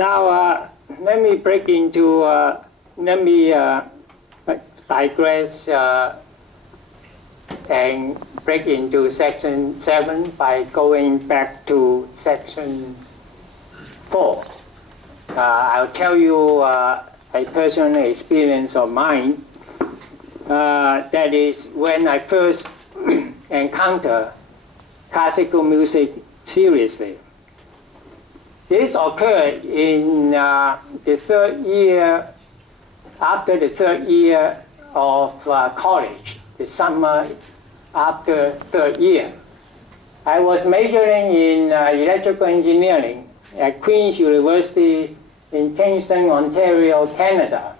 Now, let me digress and break into section 7 by going back to section 4. I'll tell you a personal experience of mine. That is when I first encountered classical music seriously. This occurred in the third year, after the third year of college, the summer after third year. I was majoring in electrical engineering at Queen's University in Kingston, Ontario, Canada.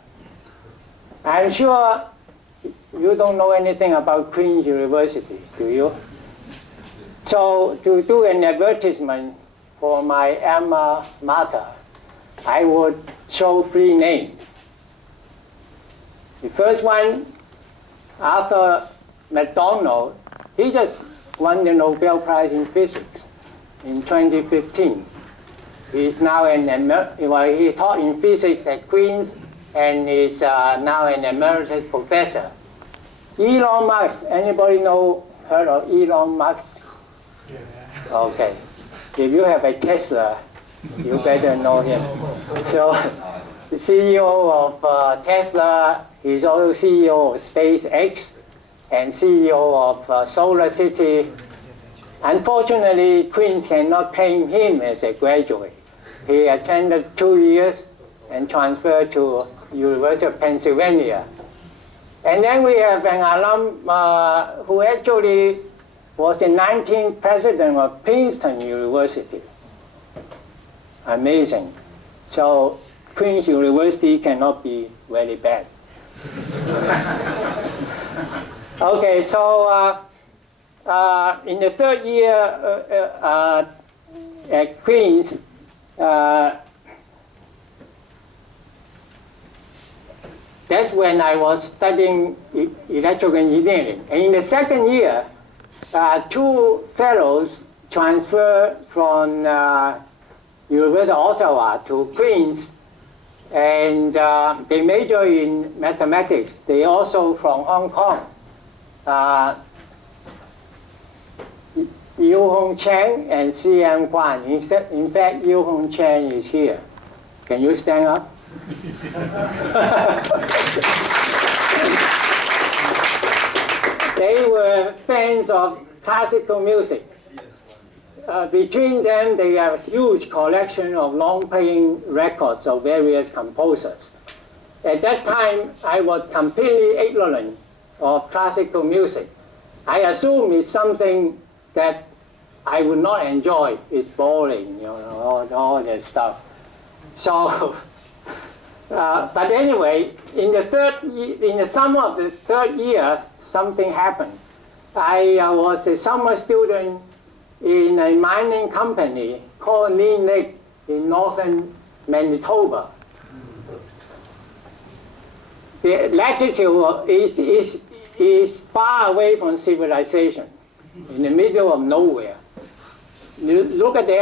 I'm sure you don't know anything about Queen's University, do you? So to do an advertisement for my alma mater, I would show 3 names. The first one, Arthur MacDonald, he just won the Nobel Prize in Physics in 2015. He's now he taught in physics at Queen's and is now an emeritus professor. Elon Musk, anybody heard of Elon Musk? Yeah. Okay. If you have a Tesla, you better know him. So, the CEO of Tesla, he's also CEO of SpaceX and CEO of Solar City. Unfortunately, Queen's cannot claim him as a graduate. He attended 2 years and transferred to University of Pennsylvania. And then we have an alum who actually was the 19th president of Princeton University. Amazing. So Queen's University cannot be very bad. Okay, so in the third year at Queen's, that's when I was studying electrical engineering. And in the second year, 2 fellows transferred from University of Ottawa to Queen's, and they major in mathematics. They also from Hong Kong. Yu Hong Chang and C.M. Guan. In fact, Yu Hong Chang is here. Can you stand up? They were fans of classical music. Between them, they have a huge collection of long-playing records of various composers. At that time, I was completely ignorant of classical music. I assumed it's something that I would not enjoy. It's boring, all that stuff. So, but anyway, in the summer of the third year, something happened. I was a summer student in a mining company called Lean Lake in northern Manitoba. The latitude is far away from civilization, in the middle of nowhere. You look at the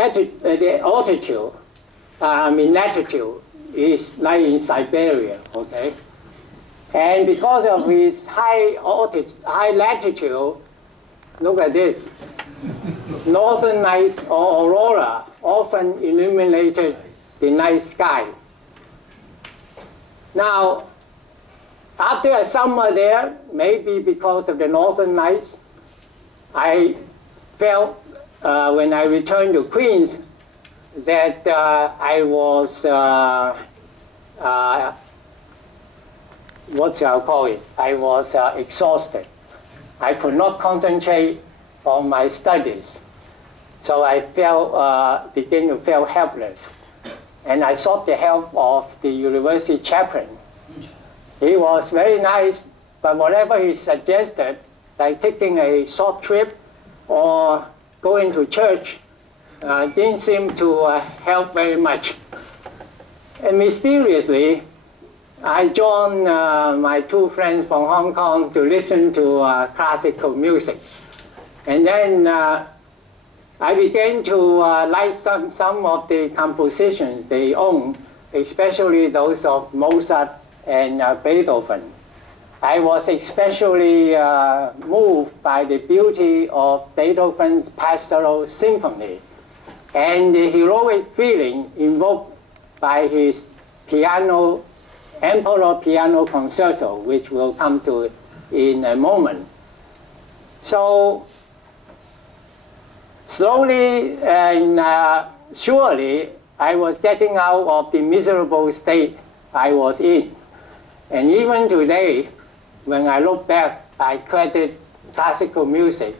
altitude, latitude, is like in Siberia, okay? And because of its high latitude, look at this. Northern lights or aurora often illuminated the night sky. Now, after a summer there, maybe because of the northern lights, I felt when I returned to Queen's that I was, what shall I call it? I was exhausted. I could not concentrate on my studies. So I began to feel helpless. And I sought the help of the university chaplain. He was very nice, but whatever he suggested, like taking a short trip or going to church, didn't seem to help very much. And mysteriously, I joined my 2 friends from Hong Kong to listen to classical music. And then I began to like some of the compositions they own, especially those of Mozart and Beethoven. I was especially moved by the beauty of Beethoven's Pastoral Symphony and the heroic feeling invoked by his Emperor Piano Concerto, which we'll come to in a moment. So slowly and surely, I was getting out of the miserable state I was in. And even today, when I look back, I credit classical music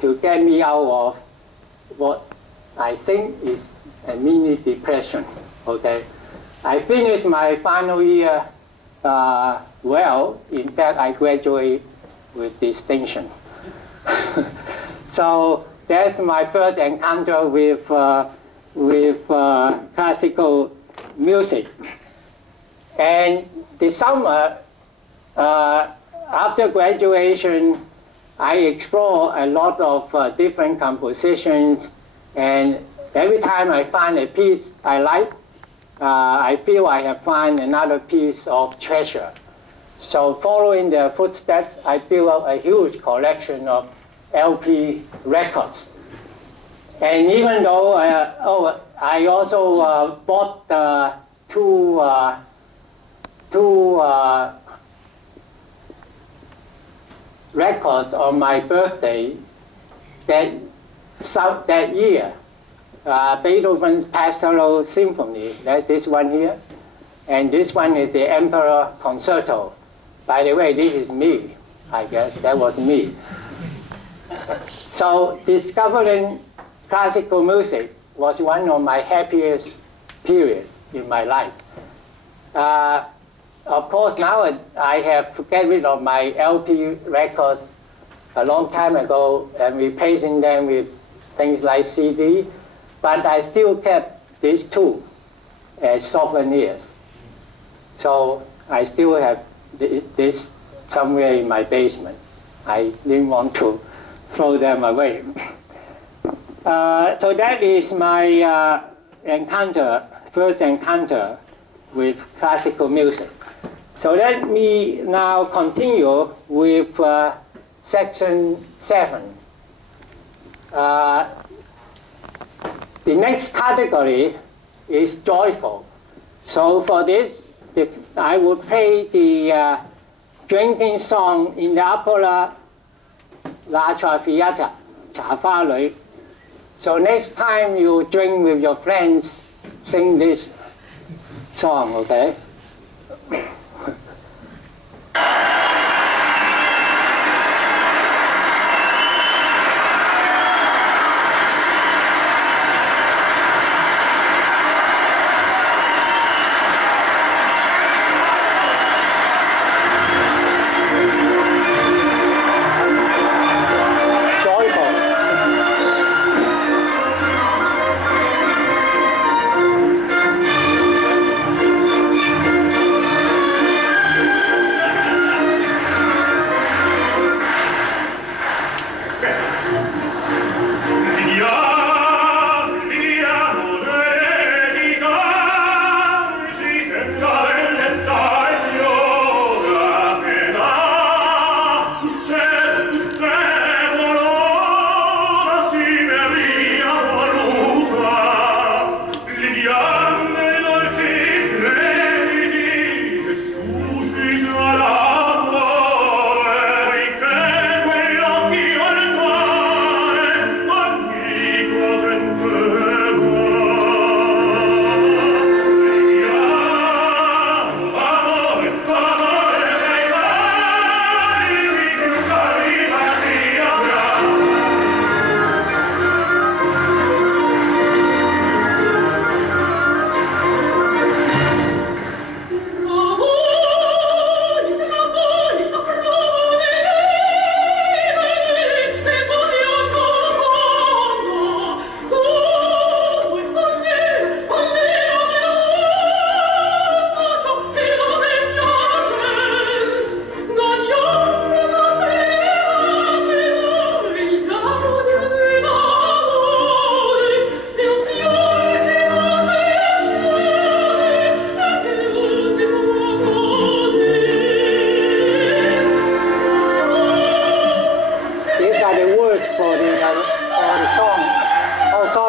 to get me out of what I think is a mini depression. Okay, I finished my final year well. In fact, I graduated with distinction. So that's my first encounter with classical music. And this summer, after graduation, I explore a lot of different compositions, and every time I find a piece I like, I feel I have found another piece of treasure. So following their footsteps, I built up a huge collection of LP records. And even though, I also bought two records on my birthday that year. Beethoven's Pastoral Symphony, that's this one here. And this one is the Emperor Concerto. By the way, this is me, I guess. That was me. So discovering classical music was one of my happiest periods in my life. Of course, now I have to get rid of my LP records a long time ago and replacing them with things like CD, but I still kept these two as souvenirs. So I still have this somewhere in my basement. I didn't want to throw them away. So that is my first encounter with classical music. So let me now continue with section 7. The next category is joyful. So for this, I would play the drinking song in the opera La Traviata, 茶花女. So next time you drink with your friends, sing this song, okay?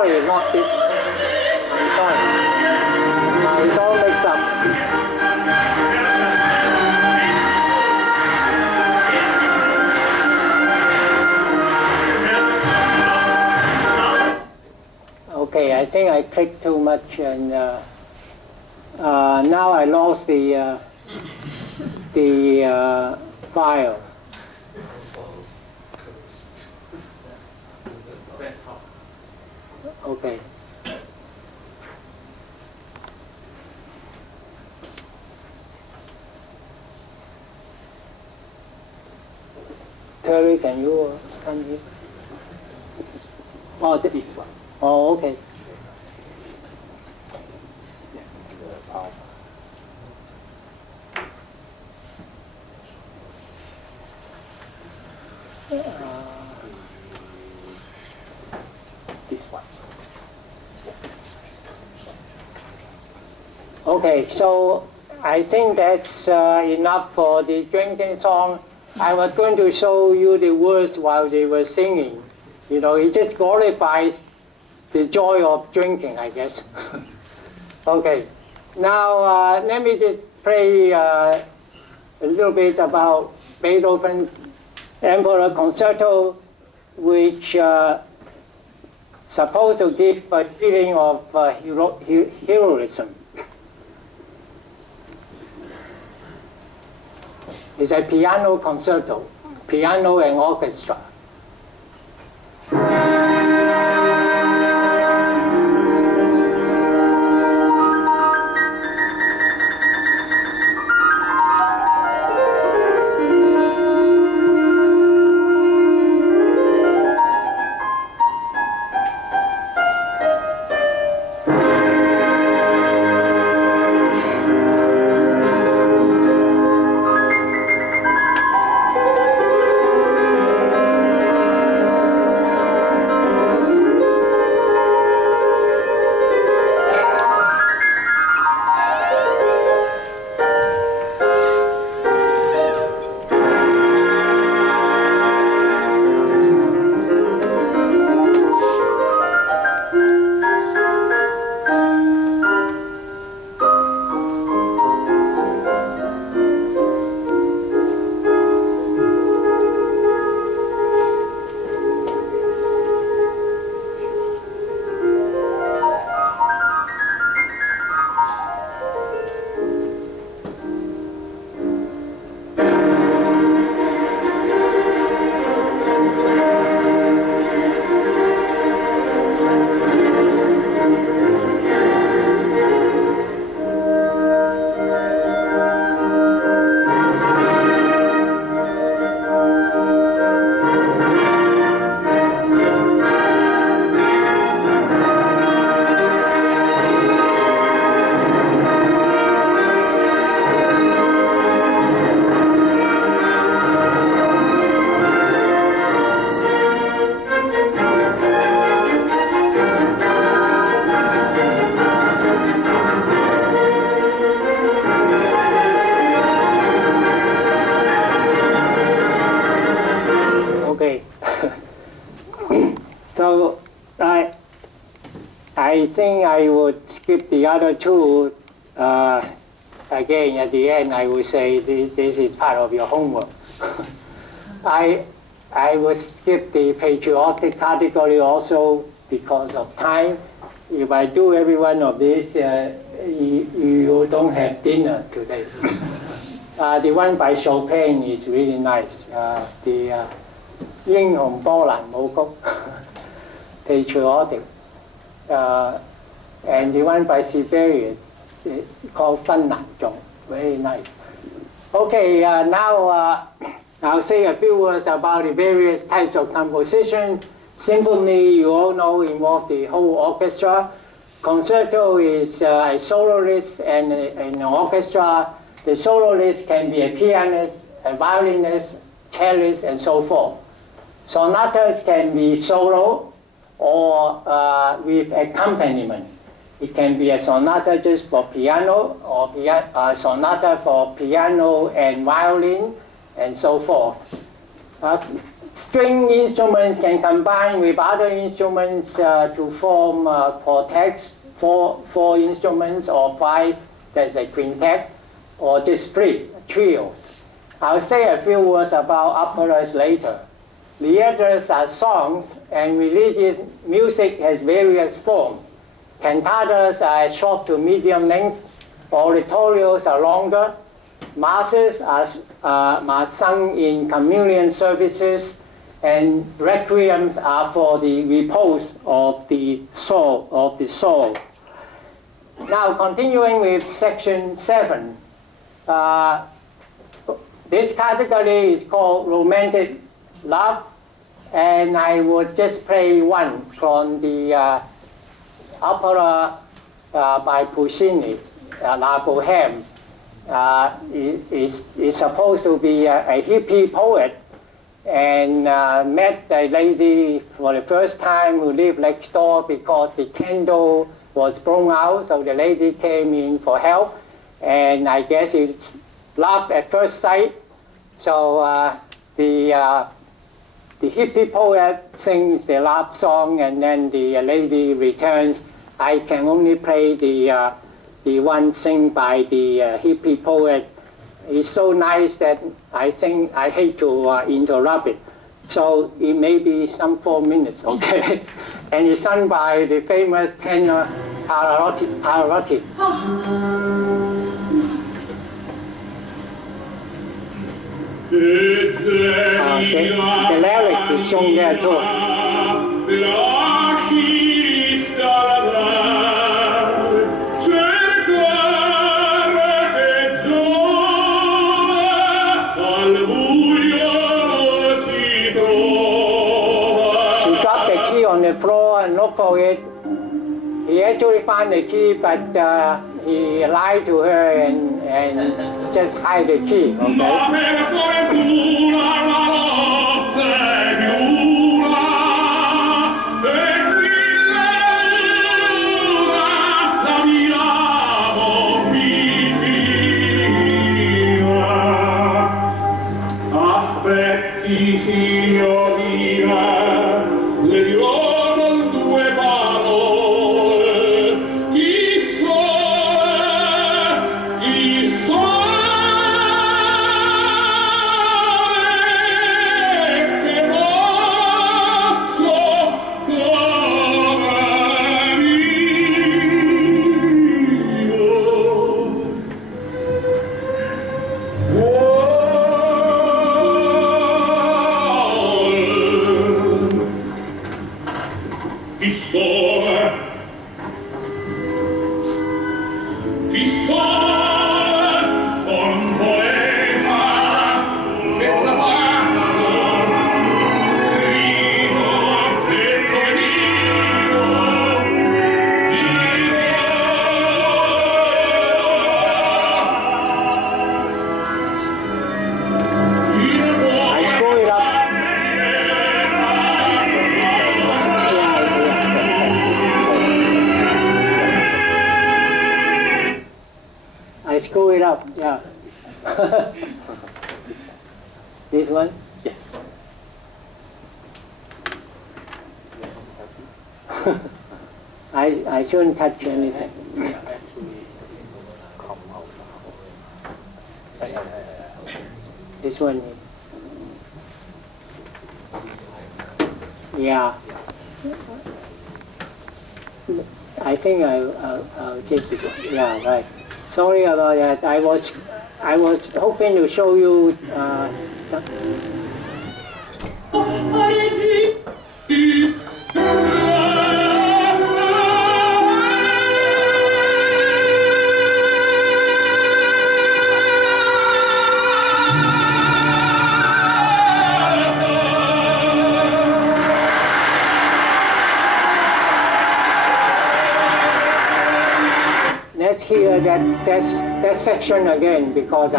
sorry, not this. I'm sorry. It's all mixed up. Okay, I think I clicked too much, and now I lost the file. Okay. Terry, can you come here? Oh, this one. Oh, okay. This one. Okay, so I think that's enough for the drinking song. I was going to show you the words while they were singing. You know, it just glorifies the joy of drinking, I guess. Okay, now let me just play a little bit about Beethoven's Emperor Concerto, which supposed to give a feeling of heroism. It's a piano concerto, piano and orchestra. So I think I would skip the other two. Again, at the end, I would say this is part of your homework. I would skip the patriotic category also because of time. If I do every one of these, you don't have dinner today. The one by Chopin is really nice. The 英雄波蘭舞曲 patriotic. And the one by Sibelius called 芬蘭頌 very nice. Okay, now I'll say a few words about the various types of composition. Symphony, you all know, involve the whole orchestra. Concerto is a soloist and an orchestra. The soloist can be a pianist, a violinist, cellist, and so forth. Sonatas can be solo or with accompaniment. It can be a sonata just for piano or a sonata for piano and violin and so forth. string instruments can combine with other instruments to form quartets, four instruments, or five, that's a quintet, or discrete trios. I'll say a few words about operas later. The others are songs, and religious music has various forms. Cantatas are short to medium length, oratorios are longer, masses are sung in communion services, and requiems are for the repose of the soul. Now, continuing with section 7, this category is called romantic love, and I would just play one from the opera by Puccini, La Bohème. Is supposed to be a hippie poet, and met a lady for the first time who lived next door because the candle was blown out, so the lady came in for help, and I guess it's love at first sight. So the hippie poet sings the love song, and then the lady returns. I can only play the one sung by the hippie poet. It's so nice that I think I hate to interrupt it. So it may be some 4 minutes, okay? And it's sung by the famous tenor Pavarotti. The lyric is sung there too. On the floor and look for it. He actually found the key, but he lied to her and just hide the key, okay? Screw it up, yeah. This one? Yes. I shouldn't touch anything. This one? Yeah. I think I'll just, yeah, right. Sorry about that. I was hoping to show you. Let's hear that section again, because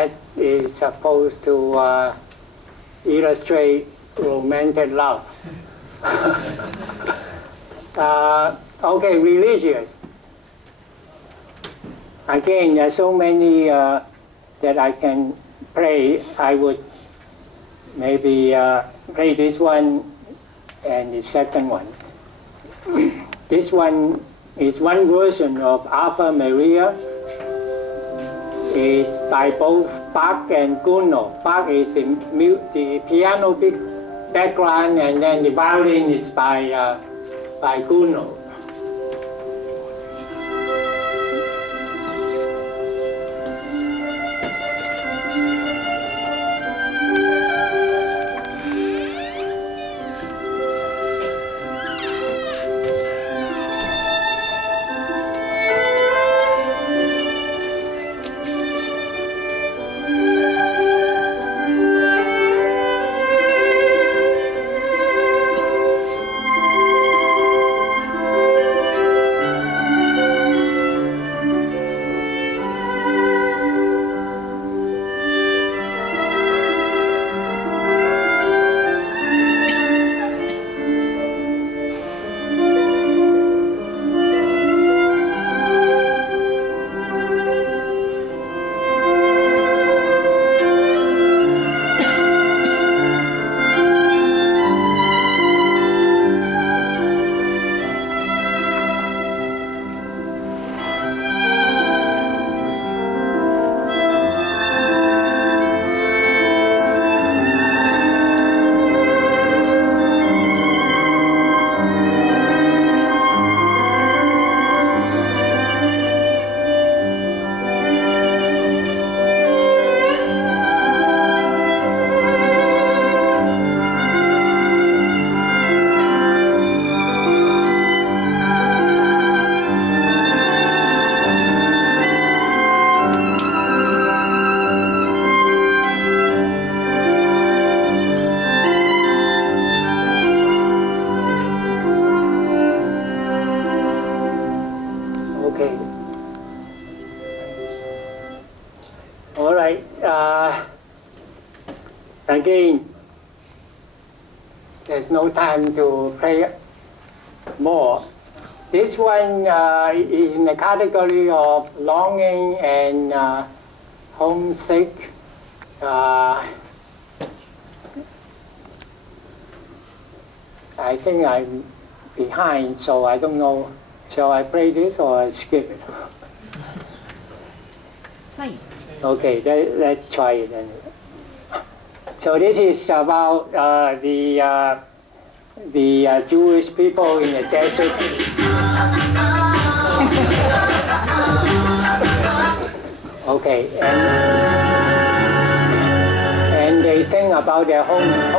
that is supposed to illustrate romantic love. Okay, religious. Again, there are so many that I can play. I would maybe play this one and the second one. This one is one version of Ave Maria. It's by both Bach and Gounod. Bach is the piano background, and then the violin is by Gounod. Again, there's no time to play more. This one is in the category of longing and homesick. I think I'm behind, so I don't know. Shall I play this or skip it? Okay, let's try it anyway. So this is about the Jewish people in the desert. Okay, and they think about their homeland.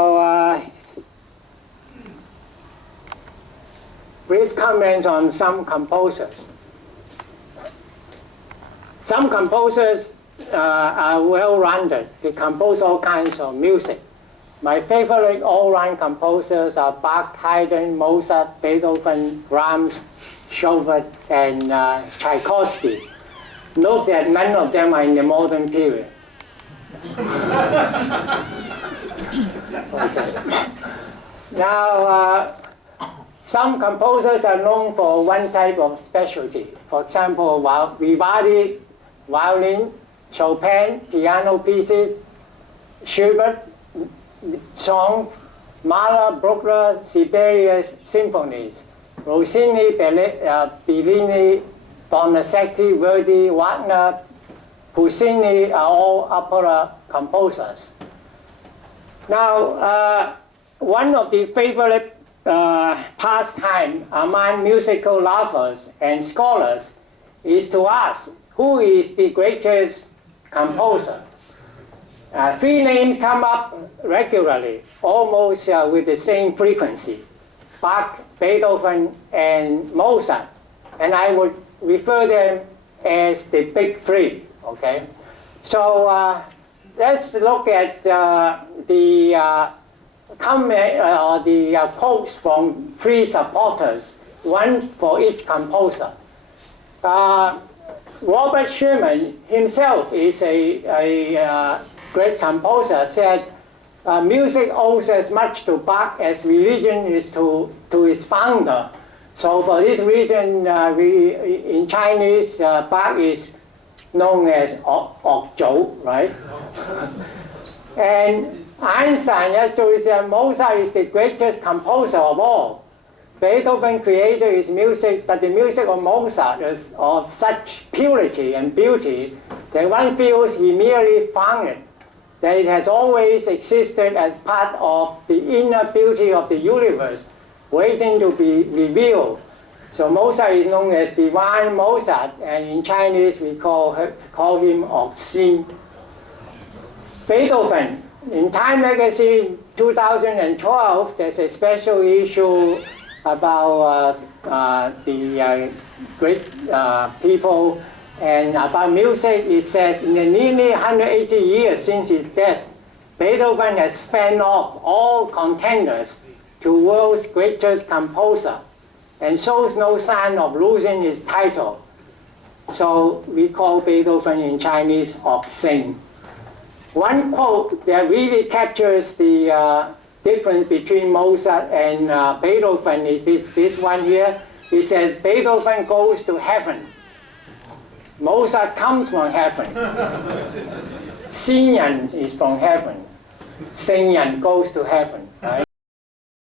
Now, brief comments on some composers. Some composers are well-rounded. They compose all kinds of music. My favorite all-round composers are Bach, Haydn, Mozart, Beethoven, Brahms, Schubert, and Tchaikovsky. Note that none of them are in the modern period. Okay. Now, some composers are known for one type of specialty. For example, Vivaldi, violin, Chopin, piano pieces, Schubert, songs, Mahler, Bruckner, Sibelius, symphonies, Rossini, Bellini, Donizetti, Verdi, Wagner, Puccini are all opera composers. Now, one of the favorite pastime among musical lovers and scholars is to ask who is the greatest composer. Three names come up regularly, almost with the same frequency: Bach, Beethoven, and Mozart. And I would refer them as the big three. Okay, so let's look at the comment or the quotes from three supporters, one for each composer. Robert Schumann himself is a great composer, said music owes as much to Bach as religion is to its founder. So for this reason, in Chinese, Bach is known as Ok Zhou, right? And Einstein actually said Mozart is the greatest composer of all. Beethoven created his music, but the music of Mozart is of such purity and beauty that one feels he merely found it, that it has always existed as part of the inner beauty of the universe, waiting to be revealed. So Mozart is known as Divine Mozart, and in Chinese we call him Ok Xin. Beethoven. In Time magazine 2012, there's a special issue about the great people and about music. It says in the nearly 180 years since his death, Beethoven has fended off all contenders to world's greatest composer and shows no sign of losing his title. So we call Beethoven in Chinese Ok Xin. One quote that really captures the difference between Mozart and Beethoven is this one here. It says, Beethoven goes to heaven. Mozart comes from heaven. 仙人 is from heaven. 圣人 goes to heaven. Right?